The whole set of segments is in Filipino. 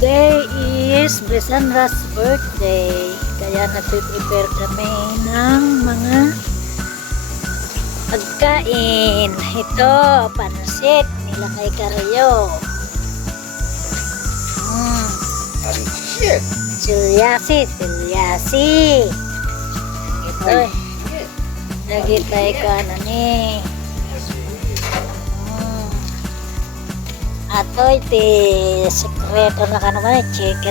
Today is Brisandra's birthday. Kaya nagpe-prepare kami ng mga pagkain. Ito, pansit nila kay Karyo. Shit. Silyasi. Ito. Lagi tayo ka ano ni. Ato iti sekreto na ka naman chicken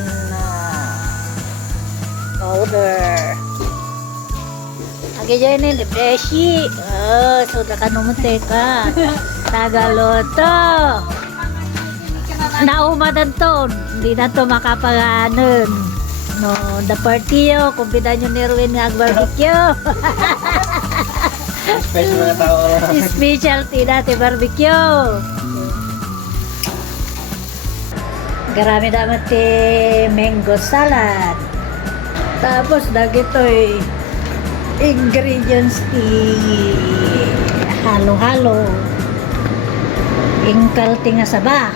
powder. Agi dyan ni beshi. Oh, sudah ka numute ka. Tagaloto. Naumadan to. Hindi na to makapaganon. No, the party yo. Kumpida nyo ni Ruin nga barbecue. Special na tao. Specialty natin barbecue. Garami naman ti mango salad. Tapos dagitoy ingredients ti halo-halo. Ingkal ti nga saba.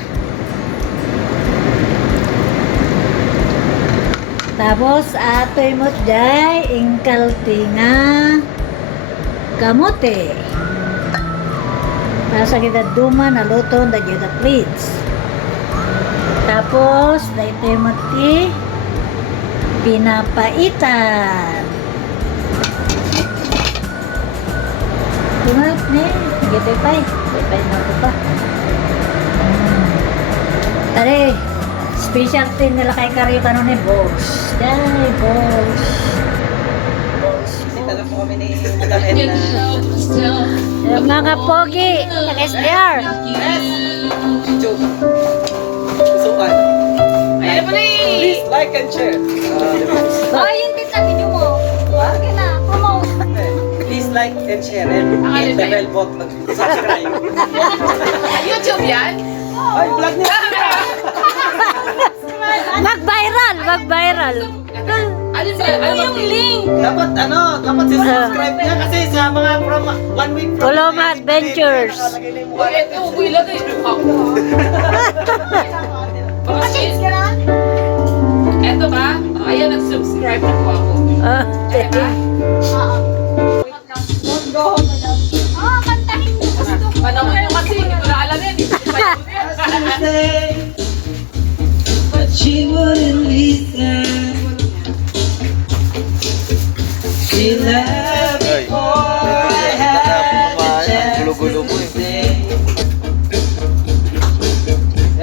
Tapos atoy mo jay ingkal ti nga kamote. Nasa kita duma na luto na dyan na plates. Tapos, dahito yung mati, pinapaitan. Tumat ni, gitu pa eh. Ipay na ito pa. Tari, special thing nila kay Karyo kanon ni Boss. Dahil, Boss. Dito na po kami ni Madam Edna. Yung mga pogi, nag-SDR. Joke. Sukan. Ayan mo na eh! Please like and share. Oh, yun din sa video mo. Okay na, promote. Please like and share and hit the bell button. Subscribe. YouTube yan? Ay, vlog niya. Mag-viral. Ano yung link? Dapat subscribe niya kasi sa mga from 1 week from Coloma Adventures. Uy, ito, uwi lang eh. Bakit? Eto ba? Ayan, nag-subscribe na po ako. Ayan ba? Kantahin mo. Panahon mo kasi, hindi ko na alam yan. But she wouldn't listen. She left before I had the chance to say.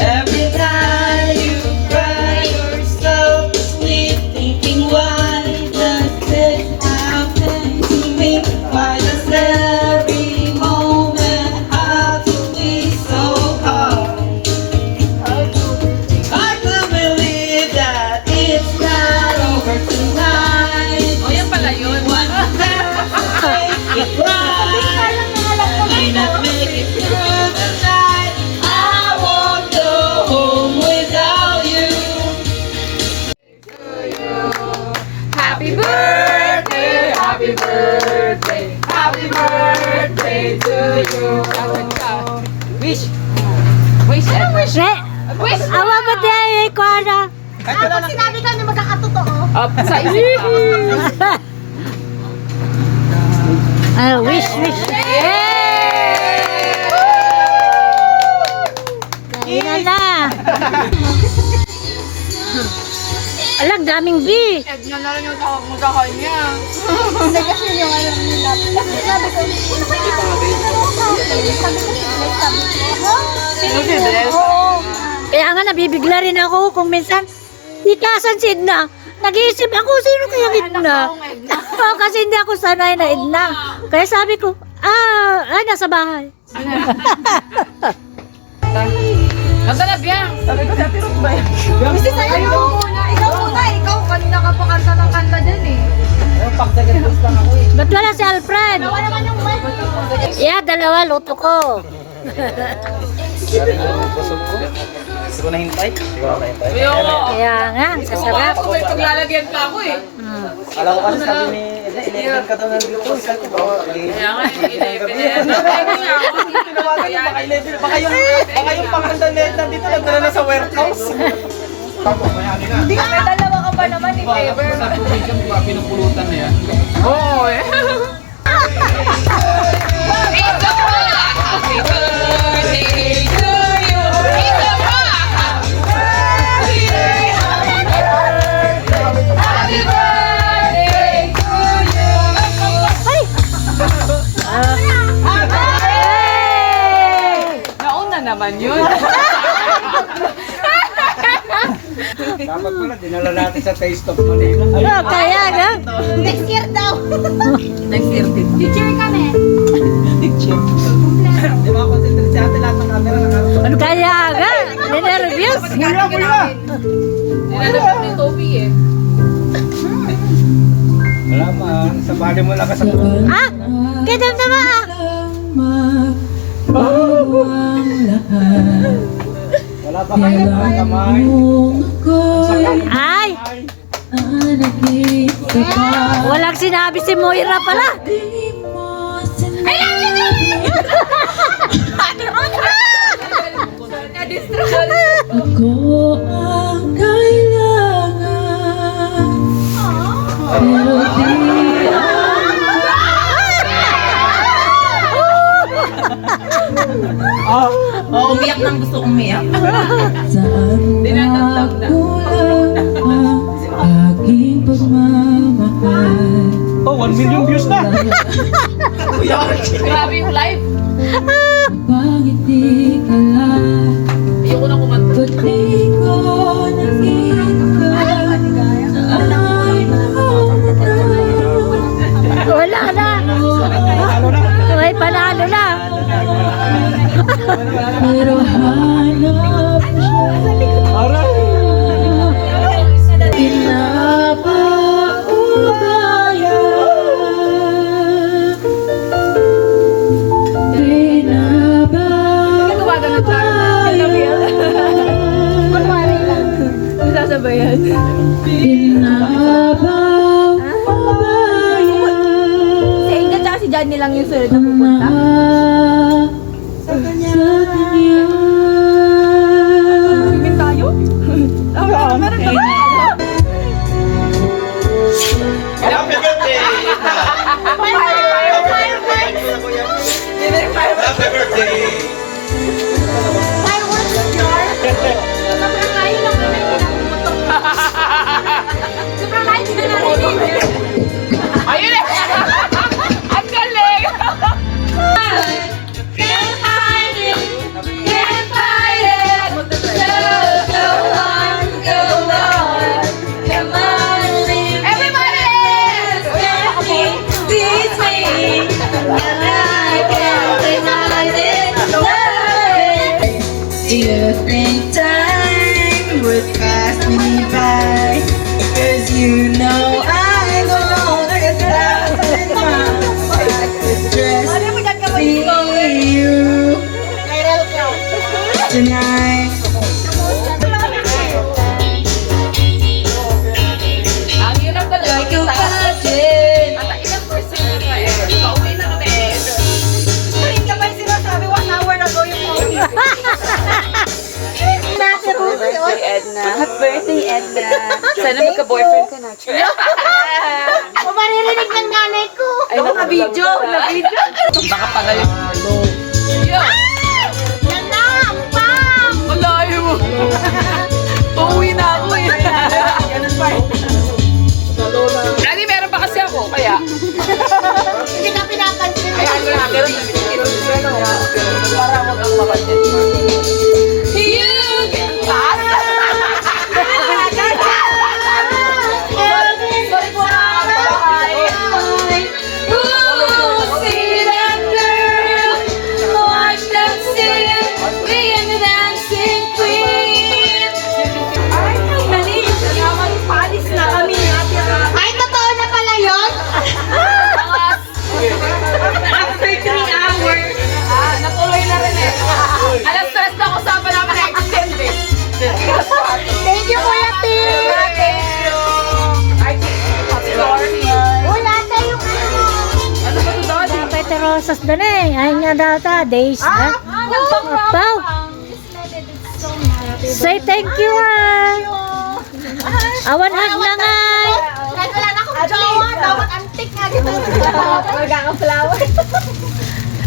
Every night you cry yourself to sleep, thinking why does this happen to me? Why does every moment have to be so hard? I can't believe that it's not over tonight. O, yan pala yun. Make it right. May not make it through the night. I won't go home without you. Happy birthday, happy birthday, happy birthday to you. Wish. Wish, wish. Wish! Awa ba tayo ko na? Sinabi ka na magkakatotoo. Sa isip ka. Wish! Kainan na! Alang, daming bee! Edna na rin yung tawag mo sa kanya. Hindi kasi yung alam nila. Kasi sabi ko, oo. Kaya nga nabibigla rin ako kung minsan ikasan si Edna. Nag-iisip ako, sino kaya Edna? Oo, kasi hindi ako sanay na Edna. Kaya sabi ko, nasa bahay. Nagalab yan. Sabi ko sa Ate Ruth ba yan? Kasi sa'yo, ikaw muna, ikaw kanina ka pa kanta ng kanta dyan eh. Pagdagan gusto lang ako eh. Ba't wala si Alfred? Dalawa naman yung mic. Yeah, dalawa, luto ko. Sabi ko, busog ko. Gusto ko nahintay. Hindi ko nahintay. Ayoko. Kaya nga, sasarap. Ako may paglalagyan ka ako eh. Alam ko kasi sabi ni Edna, 11 ka daw nandito. Sabi ko, baka Kaya nga, yung inipin. tinawagan niya, baka 11. Baka yung panghanda na Edna dito, nagdala na sa warehouse. Hindi, may dalawa ka pa naman ni Faber. Sa probinsya mo, pinupulutan na yan. Oo eh. Ito pa! Happy birthday to you! Ito pa! Happy birthday! Happy birthday to you! Ay! Nauna naman yun. Dapat pala, dinala natin sa Taste of Manila. Oh, kaya nga. Next year daw. Next year din. Teacher kami. Di ba, concentrate sa atin lahat ng camera na Kaya nga. Ninervyos. Nilalabas ni Toby eh. Wala ma, sabali mo lang ka sa Ah! Kadam na ba? Wala pa kayo ng kamay. Ay! Walang sinabi si Moira pala. Ako ang kailangan, pero di Umiyak nang gusto umiyak. saan Dinadagdag na. kulang ang aking pagmamahal. Oh, 1 million views na. Grabe yung live. Bakit di ka lang, Ayoko na kumanta. ba't di ko nakita na ay Wala na. Ay, panalo na. pero hanap siya. Aray! Tawagan ng Charles. Kunwari lang. Sasabayan. Si Inga tsaka si Johnny lang yung sunod na pupunta. Swimming tayo? Meron ka ba? Happy birthday! Happy birthday! Sobrang layo lang kami pinapupuntok. Sobrang layo na narinig. Ayun eh! Ang galing! Can't hide it, can't fight it. So on, go on. Come on, live. Everybody! Teach me, and I can't deny it. Love it. Do you think time would pass me by? Cause you know I go like a thousand miles. I could just see you tonight. Ang hirap talaga Like a kita. virgin. At ilang person na ba eh? Pauwi na kami. Ayun ka pa yung sinasabi 1 hour ago yung phone. Birthday, Edna. Happy birthday, Edna. Sana magka-boyfriend ka na. O maririnig ng nanay ko. Ay, naka-video. Naka-video. Baka pagalit. Yeah. Yan na, pam! Malayo mo. Pauwi na ako eh. Lagi meron pa kasi ako, kaya. Hindi ka pinapansin. Kaya ano na, meron na. Para ako ang mapansin. You can pass. Sorry po na. Ooh, see that girl, watch that scene, being the dancing queen. Ay, mali. Palis na kami. Ay, totoo na pala yun? After 3 hours. Natuloy na rin eh. Alas stress na ako sa pa naman extend eh. Thank you, Kuya Tim. Sorry. Wala tayong Ano ba ito daw? Peterosas na eh. Ay nga data. Days na. Apaw. Say thank you ah. Awan hag na nga. Kahit wala na akong jowa, dapat antik nga dito. Magkaka-flower.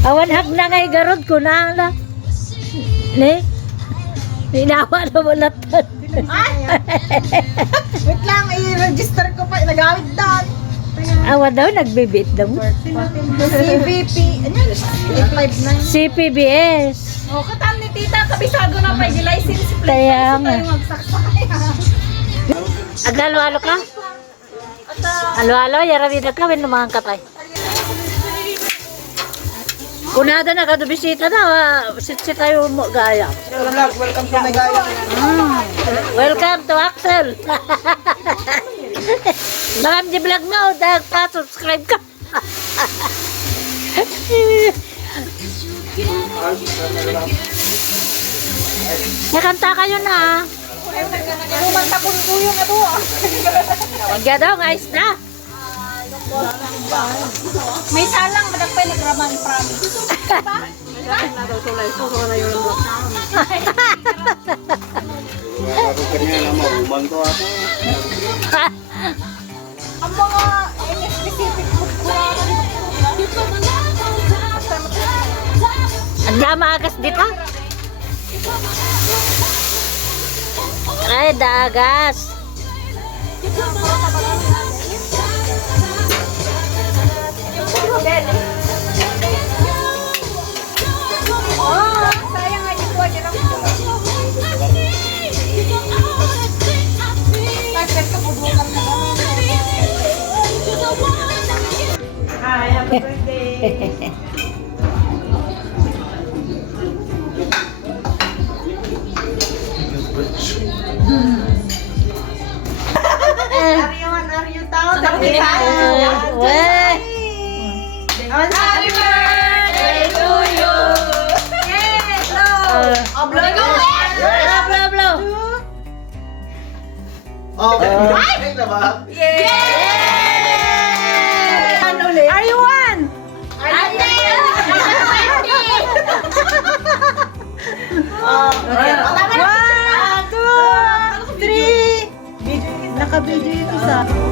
Awan hag na nga igarod ko na lang. Ne? Inawa na wala tan. Wait lang, i-register ko pa. Nagawid doon. Awan daw nagbibit daw. CVP. Ano yun? 859. CPBS. O, katam ni tita, kabisado na pa yung license plate. Kaya nga. Tayo magsaksak. Agalo-alo ka? Alo-alo, yarabi na ka, wala mga katay. Kunada na ka, bisita na, sit tayo mo gaya. Vlog, welcome to my gaya. Welcome to Axel. Bakam di vlog mo, dahil pa-subscribe ka. Nakanta kayo na. Kumanta po yung ito. Huwag daw, guys na. May salang, madagpay nagraman, promise. Ako kanya na maumang to ako. Ang mga specific mo Ang damagas dito. Ay, dagas. Oh, sayang nga dito. Bakit ka pubukan na Hi, happy birthday. Aryo tao, tapi Weh. Happy birthday to you. Yes, no. Blow. Blow, blow. Oh, ay na ba? Yay! Ano ulit? Are you one? Ate! One, two, three. Naka-video yung isa.